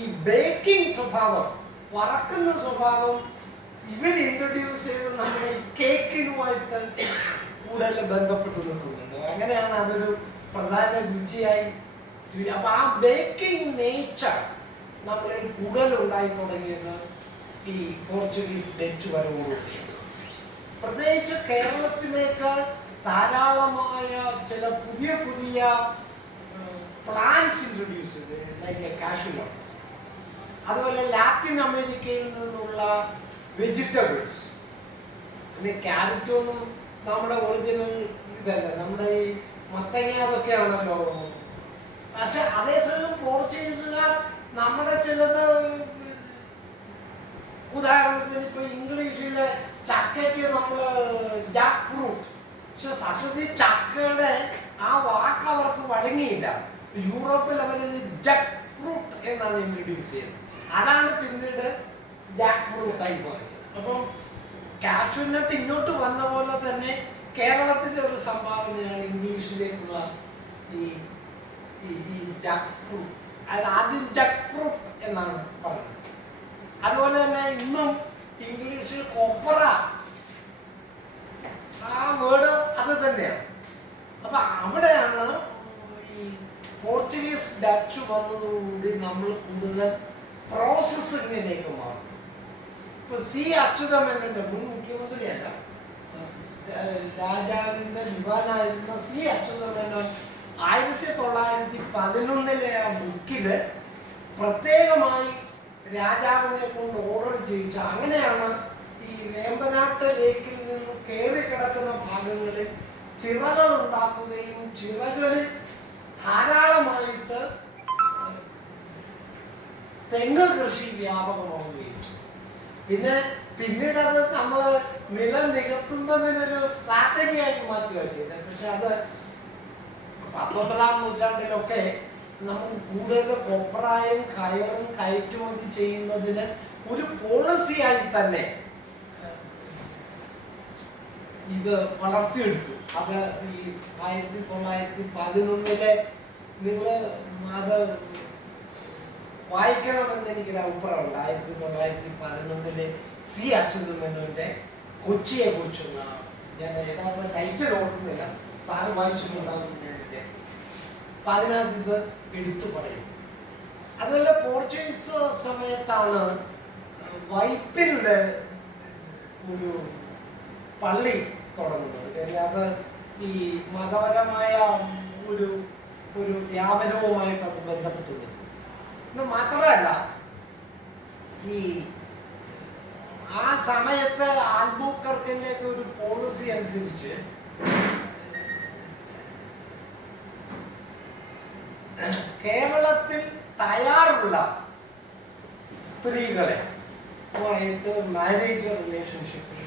ഈ ബേക്കിംഗ് സ്വഭാവം, വറക്കുന്ന സ്വഭാവം ഇവർ ഇൻട്രൊഡ്യൂസ് ചെയ്ത് നമ്മുടെ ഈ കേക്കിനുമായിട്ട് കൂടുതൽ ബന്ധപ്പെട്ട് നിൽക്കുന്നുണ്ട്. അങ്ങനെയാണ് അതൊരു പ്രധാന രുചിയായി. അപ്പൊ ആ ബേക്കിംഗ് നേച്ചർ നമ്മളിൽ കൂടുതൽ ഉണ്ടായി തുടങ്ങിയത് ഈ പോർച്ചുഗീസ് ഡച്ച് വരവോടുകൂടിയാണ്. പ്രത്യേകിച്ച് കേരളത്തിലേക്ക് ധാരാളമായ ചില പുതിയ പുതിയ പ്ലാന്റ്സ് ഇൻട്രൊഡ്യൂസ് ചെയ്ത്, ലൈക്ക് കാഷ്യൂനട്ട്, അതുപോലെ ലാറ്റിൻ അമേരിക്കയിൽ നിന്നുള്ള വെജിറ്റബിൾസ്. പിന്നെ ക്യാരറ്റൊന്നും നമ്മുടെ ഒറിജിനൽ ഇതല്ല, നമ്മുടെ ഈ മത്തങ്ങ അതൊക്കെയാണല്ലോ. പക്ഷെ അതേസമയം പോർച്ചുഗീസുകാർ നമ്മുടെ ചിലത്, ഉദാഹരണത്തിന് ഇപ്പൊ ഇംഗ്ലീഷിലെ ചക്കയ്ക്ക് നമ്മൾ ജാക്ക് ഫ്രൂട്ട്, പക്ഷെ സത്യത്തിൽ ചക്കയുടെ ആ വാക്ക് അവർക്ക് വഴങ്ങിയില്ല. യൂറോപ്പിൽ അവരത് ജാക്ക് ഫ്രൂട്ട് എന്നാണ് ഇൻട്രൊഡ്യൂസ് ചെയ്തത്. അതാണ് പിന്നീട് ജാക്ക് ഫ്രൂട്ടായി പോയത്. അപ്പം കാഷ്യൂനട്ട് ഇങ്ങോട്ട് വന്ന പോലെ തന്നെ കേരളത്തിലെ ഒരു സംഭാവനയാണ് ഇംഗ്ലീഷിലേക്കുള്ള ഈ ഈ ജാക്ക് ഫ്രൂട്ട്. അത് ആദ്യം ജാക്ക് ഫ്രൂട്ട് എന്നാണ് പറഞ്ഞത്. അതുപോലെ തന്നെ ഇന്നും ഇംഗ്ലീഷിൽ കൊപ്ര, ആ വേർഡ് അത് തന്നെയാണ്. അപ്പൊ അവിടെയാണ് ഈ പോർച്ചുഗീസ് ഡച്ച് വന്നതോടുകൂടി നമ്മൾ കൂടുതൽ പ്രോസസ്സിങ്ങിലേക്ക് മാറും. ഇപ്പൊ സി അച്യുതമേനോന്റെ, മുൻ മുഖ്യമന്ത്രിയല്ല, രാജാവിന്റെ ദിവാനായിരുന്ന സി അച്യുതമേനോൻ 1911 ആ ബുക്കില് പ്രത്യേകമായി രാജാവിനെ കൊണ്ട് ഓർഡർ ചെയ്യിച്ച, അങ്ങനെയാണ് ഈ വേമ്പനാട്ട് ലേക്കിൽ നിന്ന് കയറി കിടക്കുന്ന ഭാഗങ്ങളിൽ ചിറകൾ ഉണ്ടാക്കുകയും ചിറകളിൽ ധാരാളമായിട്ട് തെങ്ങ് കൃഷി വ്യാപകമാവുകയും ചെയ്തു. പിന്നീട് അത് നമ്മൾ നിലം നികത്തുന്നതിനൊരു സ്ട്രാറ്റജിയായി മാറ്റുക ചെയ്തത്. പക്ഷെ അത് 19-ാം നൂറ്റാണ്ടിലൊക്കെ നമ്മൾ കൂടുതൽ കൊപ്രായും കയറും കയറ്റുമതി ചെയ്യുന്നതിന് ഒരു പോളിസിയായി തന്നെ ഇത് വളർത്തിയെടുത്തു. അത് ഈ 1911 നിങ്ങൾ അത് വായിക്കണമെന്ന് എനിക്കൊരു അഭിപ്രായമുണ്ട്. 1911 സി അച്യുതമേനോന്റെ കൊച്ചിയെ കുറിച്ചുള്ള, ഞാൻ യഥാർത്ഥ ടൈറ്റിൽ ഓർക്കുന്നില്ല, സാറ് വായിച്ചിട്ടുണ്ടാകും. അപ്പൊ അതിനകത്ത് ഇത് എടുത്തു പറയും. അതുപോലെ പോർച്ചുഗീസ് സമയത്താണ് വൈപ്പിനിലെ ഒരു പള്ളി തുടങ്ങുന്നത്. കാര്യം അത് ഈ മതപരമായ ഒരു ഒരു വ്യാപനവുമായിട്ട് അത് ബന്ധപ്പെട്ടു നിൽക്കും. ഇത് മാത്രമല്ല, ഈ ആ സമയത്ത് ആൽബുക്കർക്കിന്റെ ഒക്കെ ഒരു പോളിസി അനുസരിച്ച് കേരളത്തിൽ തയ്യാറുള്ള സ്ത്രീകളെ ആയിട്ട് മാരേജ് റിലേഷൻഷിപ്പ്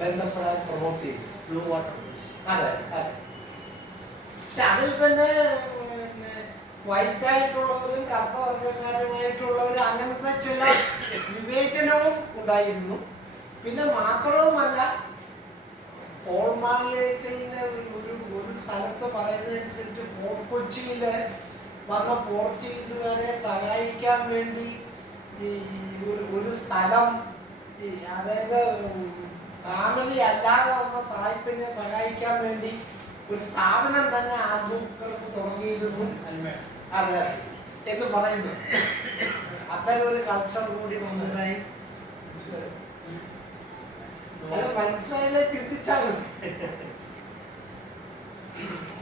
ബന്ധപ്പെടാൻ പ്രൊമോട്ട് ചെയ്തു. ബ്ലൂ വാട്ടർ, അതെ അതെ. പക്ഷെ അതിൽ തന്നെ വൈറ്റ് ആയിട്ടുള്ളവരും കറുത്ത വർഗ്ഗക്കാരുമായിട്ടുള്ളവരും അങ്ങനത്തെ ചില വിവേചനവും ഉണ്ടായിരുന്നു. പിന്നെ മാത്രവുമല്ല, പോൾ മാർലേക്കലിന്റെ ഒരു സ്ഥലത്ത് പറയുന്നതനുസരിച്ച് ഫോർട്ട് കൊച്ചിയില് വന്ന പോർച്ചുഗീസുകാരെ സഹായിക്കാൻ വേണ്ടി ഒരു സ്ഥലം, അതായത് ഫാമിലി അല്ലാതെ വന്ന സായിപ്പിനെ സഹായിക്കാൻ വേണ്ടി ഒരു സ്ഥാപനം തന്നെ ആൽബുക്കർക്ക് തുടങ്ങിയിരുന്നു. അതെ എന്ന് പറയുന്നു. അത്തരം ഒരു കൾച്ചർ കൂടി വന്നതായി മനസ്സിലായില്ലേ? ചിന്തിച്ചാണ്.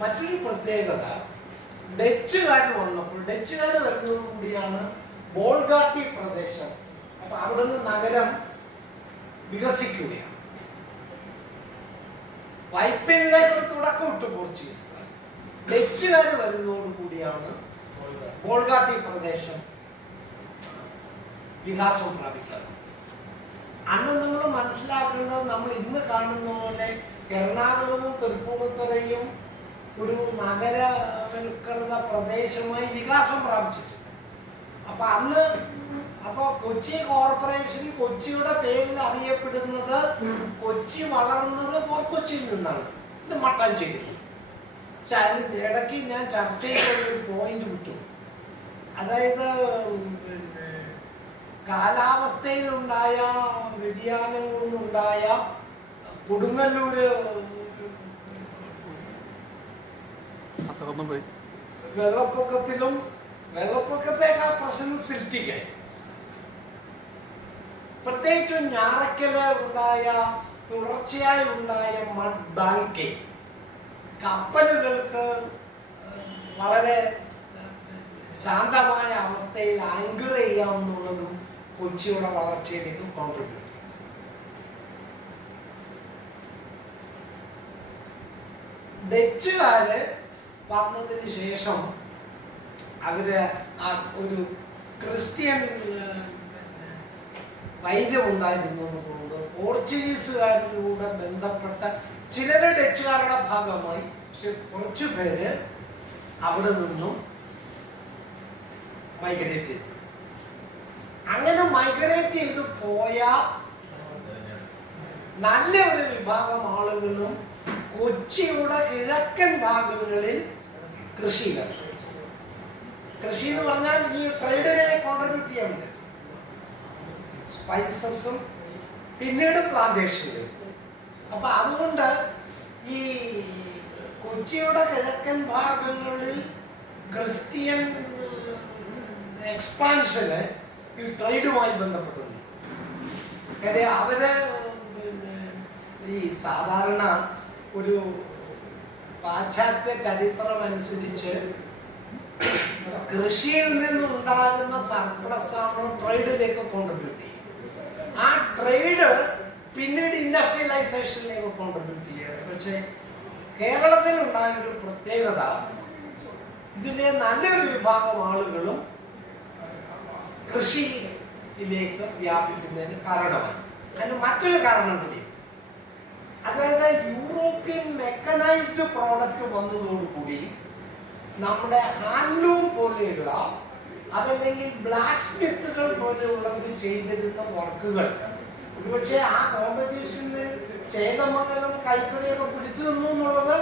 മറ്റൊരു പ്രത്യേകത, ഡച്ചുകാർ വന്നപ്പോൾ, ഡച്ചുകാർ വരുന്നതോടുകൂടിയാണ് ബോൾഗാട്ടി പ്രദേശം, അപ്പൊ അവിടുന്ന് നഗരം വികസിക്കുകയാണ്. വൈപ്പിനിലേക്ക് ഒരു തുടക്കം ഇട്ടു പോർച്ചുഗീസുകാർ. ഡച്ചുകാർ വരുന്നതോടുകൂടിയാണ് ബോൾഗാട്ടി പ്രദേശം വികാസം പ്രാപിക്കുന്നത്. അന്ന് നമ്മൾ മനസ്സിലാക്കേണ്ടത്, നമ്മൾ ഇന്ന് കാണുന്ന പോലെ എറണാകുളവും തൃപ്പൂണിത്തുറയും ഒരു നഗരവൽകൃത പ്രദേശമായി വികാസം പ്രാപിച്ചിട്ടുണ്ട്. അപ്പൊ കൊച്ചി കോർപ്പറേഷൻ കൊച്ചിയുടെ പേരിൽ അറിയപ്പെടുന്നത്, കൊച്ചി വളർന്നത് ഫോർട്ട് കൊച്ചിയിൽ നിന്നാണ്. ഇത് മട്ടാഞ്ചേരി. പക്ഷെ അതിന് ഇടയ്ക്ക് ഞാൻ ചർച്ച ചെയ്ത ഒരു പോയിന്റ് വിട്ടു. അതായത് കാലാവസ്ഥയിലുണ്ടായ വ്യതിയാനം കൊണ്ടുണ്ടായ കൊടുങ്ങല്ലൂര് വെള്ളപ്പൊക്കത്തേക്കാൾ പ്രശ്നം സൃഷ്ടിക്കായി. പ്രത്യേകിച്ചും ഞാറയ്ക്കല് ഉണ്ടായ തുടർച്ചയായി ഉണ്ടായ മഡ് ബാങ്കിങ് കപ്പലുകൾക്ക് വളരെ ശാന്തമായ അവസ്ഥയിൽ ആങ്കർ ചെയ്യാമെന്നുള്ളതും കൊച്ചിയുടെ വളർച്ചയിലേക്ക് കോൺട്രിബ്യൂട്ട് ചെയ്തു. ഡച്ചുകാര് വന്നതിന് ശേഷം അവര് ഒരു ക്രിസ്ത്യൻ വൈര്യമുണ്ടായിരുന്നത് കൊണ്ട് പോർച്ചുഗീസുകാരിലൂടെ ബന്ധപ്പെട്ട ചിലര് ഡച്ചുകാരുടെ ഭാഗമായി, പക്ഷെ കുറച്ചു പേര് അവിടെ നിന്നും മൈഗ്രേറ്റ് ചെയ്തു. അങ്ങനെ മൈഗ്രേറ്റ് ചെയ്ത് പോയ നല്ല ഒരു വിഭാഗം ആളുകളും കൊച്ചിയുടെ കിഴക്കൻ ഭാഗങ്ങളിൽ കൃഷിയിലാണ്. കൃഷി എന്ന് പറഞ്ഞാൽ ഈ ട്രേഡിനെ കോൺട്രിബ്യൂട്ട് ചെയ്യാൻ പറ്റും. സ്പൈസസും പിന്നീട് പ്ലാന്റേഷനിലും. അപ്പൊ അതുകൊണ്ട് ഈ കൊച്ചിയുടെ കിഴക്കൻ ഭാഗങ്ങളിൽ ക്രിസ്ത്യൻ എക്സ്പാൻഷന് ഈ ട്രേഡുമായി ബന്ധപ്പെട്ടുണ്ട്. കാര്യം അവര് ഈ സാധാരണ ഒരു പാശ്ചാത്യ ചരിത്രം അനുസരിച്ച് കൃഷിയിൽ നിന്നുണ്ടാകുന്ന സർപ്ലസ് ആണ് ട്രേഡിലേക്ക് കോൺട്രിബ്യൂട്ട് ചെയ്യും. ആ ട്രേഡ് പിന്നീട് ഇൻഡസ്ട്രിയലൈസേഷനിലേക്ക് കോൺട്രിബ്യൂട്ട് ചെയ്യുക. പക്ഷെ കേരളത്തിൽ ഉണ്ടായൊരു പ്രത്യേകത, ഇതിലെ നല്ലൊരു വിഭാഗം ആളുകളും കൃഷിയിലേക്ക് വ്യാപിക്കുന്നതിന് കാരണമായി. അതിന് മറ്റൊരു കാരണം കൂടി, അതായത് യൂറോപ്യൻ മെക്കനൈസ്ഡ് പ്രോഡക്റ്റ് വന്നതോടുകൂടി നമ്മുടെ ഹാൻഡ്ലൂം പോലെയുള്ള, അതല്ലെങ്കിൽ ബ്ലാക്ക് സ്മിത്തുകൾ പോലെയുള്ളവർ ചെയ്തിരുന്ന വർക്കുകൾ ഒരുപക്ഷെ ആ കോമ്പറ്റീഷനിൽ ചേതമംഗലം കൈത്തറിയൊക്കെ പിടിച്ചു നിന്നു എന്നുള്ളത്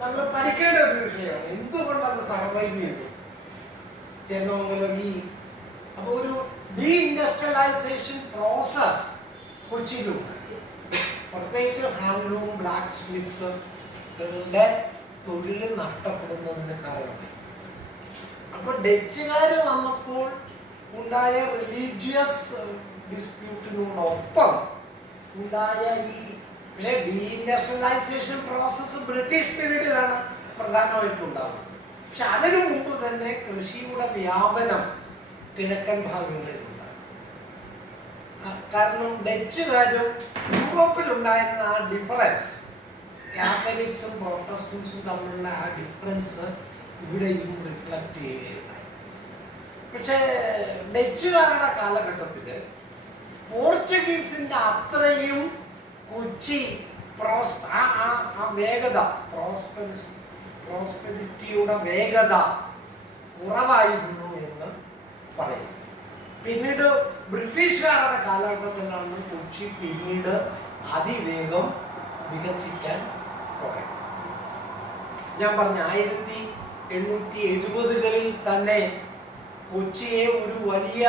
നമ്മൾ പഠിക്കേണ്ട ഒരു വിഷയമാണ്. എന്തുകൊണ്ട് അത് സർവൈവ് ചെയ്തു ചേതമംഗലം അപ്പോൾ ഒരു ഡീ ഇൻഡസ്ട്രിയലൈസേഷൻ പ്രോസസ് കൊച്ചിയിലുണ്ട്. പ്രത്യേകിച്ച് ഹാൻഡ്ലൂം ബ്ലാക്ക് സ്മിത്തുകളുടെ തൊഴിൽ നഷ്ടപ്പെടുന്നതിന് കാരണമായി. അപ്പൊ ഡച്ചുകാർ വന്നപ്പോൾ ഉണ്ടായ റിലീജിയസ് ഡിസ്പ്യൂട്ടിനോടൊപ്പം ഉണ്ടായ പക്ഷേ ഡീ ഇൻഡസ്ട്രിയലൈസേഷൻ പ്രോസസ്സ് ബ്രിട്ടീഷ് പീരീഡിലാണ് പ്രധാനമായിട്ടും ഉണ്ടാവുന്നത്. പക്ഷെ അതിനു മുമ്പ് തന്നെ കൃഷിയുടെ വ്യാപനം കിഴക്കൻ ഭാഗങ്ങളിൽ ഉണ്ടാകും. കാരണം ഡച്ചുകാരും യൂറോപ്പിലുണ്ടായിരുന്ന ആ ഡിഫറൻസ്, കാത്തലിക്സും പ്രോട്ടസ്റ്റൻസും തമ്മിലുള്ള ആ ഡിഫറൻസ് ഇവിടെയും റിഫ്ലക്ട് ചെയ്യുകയുണ്ടായി. പക്ഷേ ഡച്ചുകാരുടെ കാലഘട്ടത്തിൽ പോർച്ചുഗീസിന്റെ അത്രയും കൊച്ചി വേഗത, പ്രോസ്പെരിറ്റിയുടെ വേഗത കുറവായിരുന്നു എന്ന് പറയും. പിന്നീട് ബ്രിട്ടീഷുകാരുടെ കാലഘട്ടത്തിലാണ് കൊച്ചി പിന്നീട് അതിവേഗം വികസിക്കാൻ തുടങ്ങി. ഞാൻ പറഞ്ഞ 1870-കളിൽ തന്നെ കൊച്ചിയെ ഒരു വലിയ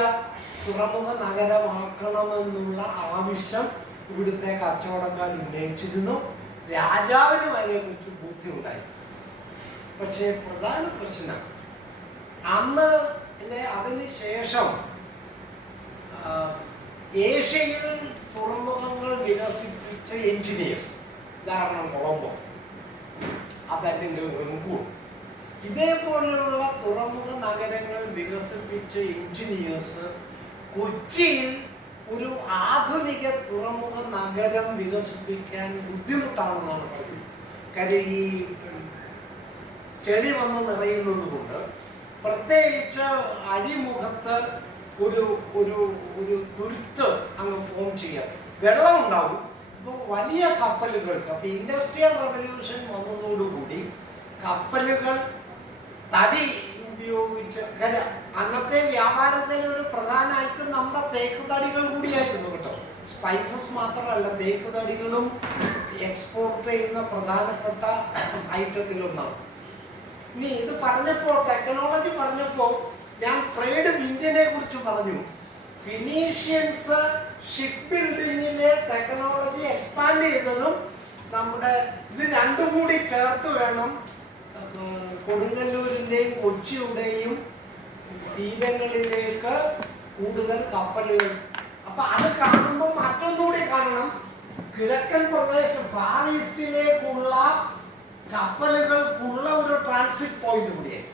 തുറമുഖ നഗരമാക്കണമെന്നുള്ള ആവശ്യം ഇവിടുത്തെ കച്ചവടക്കാർ ഉന്നയിച്ചിരുന്നു. രാജാവിന് അതിനെക്കുറിച്ച് ബുദ്ധിമുട്ടായിരുന്നു. പക്ഷേ പ്രധാന പ്രശ്നം അന്ന് അതിന് ശേഷം ഏഷ്യയിൽ തുറമുഖങ്ങൾ വികസിപ്പിച്ച എഞ്ചിനീയേഴ്സ്, ഉദാഹരണം കൊളംബോ, അതല്ലെങ്കിൽ റങ്കൂൺ, ഇതേപോലെയുള്ള തുറമുഖ നഗരങ്ങൾ വികസിപ്പിച്ച എഞ്ചിനീയേഴ്സ് കൊച്ചിയിൽ ഒരു ആധുനിക തുറമുഖ നഗരം വികസിപ്പിക്കാൻ ബുദ്ധിമുട്ടാണെന്നാണ് പറയുന്നത്. കാര്യം ഈ ചെളി വന്ന് നിറയുന്നത് കൊണ്ട്, പ്രത്യേകിച്ച് അടിമുഖത്ത് ഒരു ഒരു ഒരു തുരുത്ത് അങ്ങ് ഫോം ചെയ്യാം, വെള്ളം ഉണ്ടാവും. ഇപ്പോൾ വലിയ കപ്പലുകൾക്ക്, അപ്പോൾ ഇൻഡസ്ട്രിയൽ റവല്യൂഷൻ വന്നതോടുകൂടി കപ്പലുകൾ തടി ഉപയോഗിച്ച്, അന്നത്തെ വ്യാപാരത്തിൽ ഒരു പ്രധാന ഐറ്റം നമ്മുടെ തേക്ക് തടികൾ കൂടിയായിരുന്നു കേട്ടോ. സ്പൈസസ് മാത്രമല്ല, തേക്ക് തടികളും എക്സ്പോർട്ട് ചെയ്യുന്ന പ്രധാനപ്പെട്ട ഐറ്റത്തിലൊന്നാണ്. ഇനി ഇത് പറഞ്ഞപ്പോൾ, ടെക്നോളജി പറഞ്ഞപ്പോൾ ഞാൻ ട്രേഡ് വിൻഡിനെ കുറിച്ച് പറഞ്ഞു. ഫിനീഷ്യൻസ് ഷിപ്പ് ബിൽഡിങ്ങിലെ ടെക്നോളജി എക്സ്പാൻഡ് ചെയ്തതും നമ്മുടെ ഇത് രണ്ടും കൂടി ചേർത്ത് വേണം കൊടുങ്ങല്ലൂരിൻ്റെയും കൊച്ചിയുടെയും തീരങ്ങളിലേക്ക് കൂടുതൽ കപ്പലുകൾ. അപ്പൊ അത് കാണുമ്പോൾ മറ്റൊന്നുകൂടി കാണണം, കിഴക്കൻ പ്രദേശം ഫാർ ഈസ്റ്റിലേക്കുള്ള കപ്പലുകൾക്കുള്ള ഒരു ട്രാൻസിറ്റ് പോയിന്റ് കൂടിയായി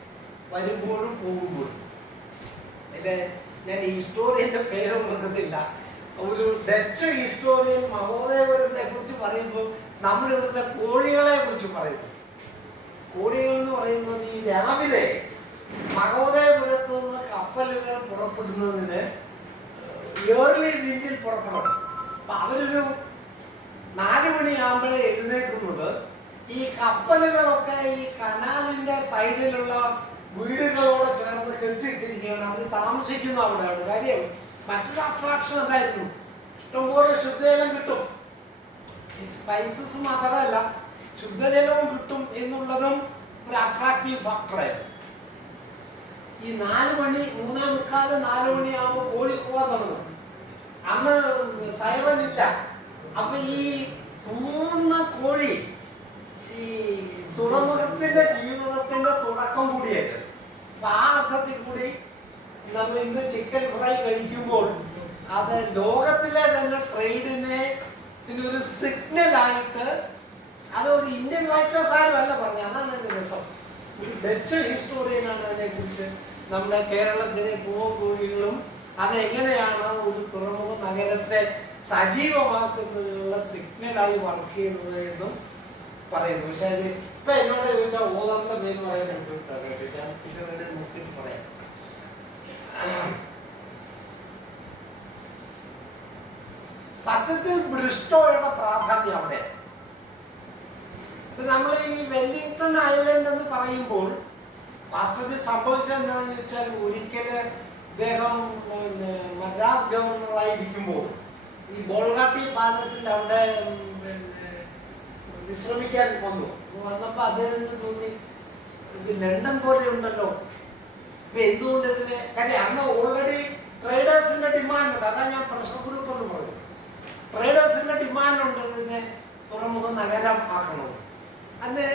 വരുമ്പോഴും പോകുമ്പോഴും. അല്ലെ, ഞാൻ ഹിസ്റ്റോറിയന്റെ പേരും പറഞ്ഞില്ല. ഒരു ഡച്ച് ഹിസ്റ്റോറിയൻ മഹോദയപുരത്തെ കുറിച്ച് പറയുമ്പോൾ നമ്മൾ ഇവിടുത്തെ കോഴികളെ കുറിച്ച് പറയുന്നു. കോഴികൾ എന്ന് പറയുന്നത് ഈ രാവിലെ മഹോദയപുരത്ത് നിന്ന് കപ്പലുകൾ പുറപ്പെടുന്നതിന് ഏർലി വിൻഡിൽ പുറപ്പെടണം. അപ്പൊ അവരൊരു 4 മണിയാകുമ്പോഴേ എഴുന്നേൽക്കുന്നത്. ഈ കപ്പലുകളൊക്കെ ഈ കനാലിന്റെ സൈഡിലുള്ള വീടുകളോട് ചേർന്ന് കെട്ടിയിട്ടിരിക്കുകയാണ്. അവർ താമസിക്കുന്ന അവിടെയാണ്. കാര്യം മറ്റൊരു അട്രാക്ഷൻ എന്തായിരുന്നു, ഇഷ്ടംപോലെ ശുദ്ധജലം കിട്ടും. ഈ സ്പൈസസ് മാത്രമല്ല, ശുദ്ധജലവും കിട്ടും എന്നുള്ളതും ഒരു അട്രാക്റ്റീവ് ഫാക്ടറായിരുന്നു. ഈ 4 മണി 3:45 4 മണിയാകുമ്പോൾ കോഴി പോകാൻ തുടങ്ങും. അന്ന് സൈറൻ ഇല്ല. അപ്പൊ ഈ പൂർണ്ണ കോഴി ഈ തുറമുഖത്തിന്റെ ജീവിതത്തിന്റെ തുടക്കം കൂടിയായിട്ട്. അപ്പൊ ആ അർത്ഥത്തിൽ കൂടി നമ്മൾ ഇന്ന് ചിക്കൻ ഫ്രൈ കഴിക്കുമ്പോൾ അത് ലോകത്തിലെ തന്നെ ട്രേഡിനെ ഇതിനൊരു സിഗ്നലായിട്ട്, അതൊരു ഇന്ത്യൻ റൈറ്റേഴ്സ് ആരും അല്ല പറഞ്ഞത്, അതാണ് അതിന്റെ രസം. ഒരു ഡച്ച് ഹിസ്റ്റോറിയനാണ് അതിനെക്കുറിച്ച് നമ്മുടെ കേരളത്തിലെ പൂവൻകോഴികളും അതെങ്ങനെയാണ് ഒരു തുറമുഖ നഗരത്തെ സജീവമാക്കുന്നതിനുള്ള സിഗ്നലായി വർക്ക് ചെയ്യുന്നത് എന്നും പറയുന്നു. പക്ഷെ അത് ഇപ്പൊ എന്നോട് ചോദിച്ചാൽ ഓതണ്ട എന്ന് പറയാൻ കേട്ടിട്ട് ഞാൻ ഇതുവരെ നോക്കിയിട്ട് പറയാം. സത്യത്തിൽ ബ്രിസ്റ്റോയുടെ പ്രാധാന്യം അവിടെ. നമ്മൾ ഈ വെല്ലിംഗ്ടൺ ഐലൻഡ് എന്ന് പറയുമ്പോൾ വാസ്തവത്തിൽ സംഭവിച്ചത് എന്താണെന്ന് ചോദിച്ചാൽ, ഒരിക്കല് അദ്ദേഹം മദ്രാസ് ഗവർണറായിരിക്കുമ്പോൾ ഈ ബോൾഗാട്ടി പാലസിന്റെ അവിടെ വിശ്രമിക്കാൻ വന്നപ്പോൾ അദ്ദേഹത്തിന് തോന്നി ഇത് ലണ്ടൻ പോലെ ഉണ്ടല്ലോ, ഇപ്പൊ എന്തുകൊണ്ട് ഇതിന്, കാര്യം അന്ന് ഓൾറെഡി ട്രേഡേഴ്സിന്റെ ഡിമാൻഡ് ഉണ്ട്. അതാ ഞാൻ പ്രഷർ ഗ്രൂപ്പ് എന്ന് പറഞ്ഞു. ട്രേഡേഴ്സിന്റെ ഡിമാൻഡ് ഉണ്ട് ഇതിനെ തുറമുഖ നഗരം ആക്കണത്. അന്ന്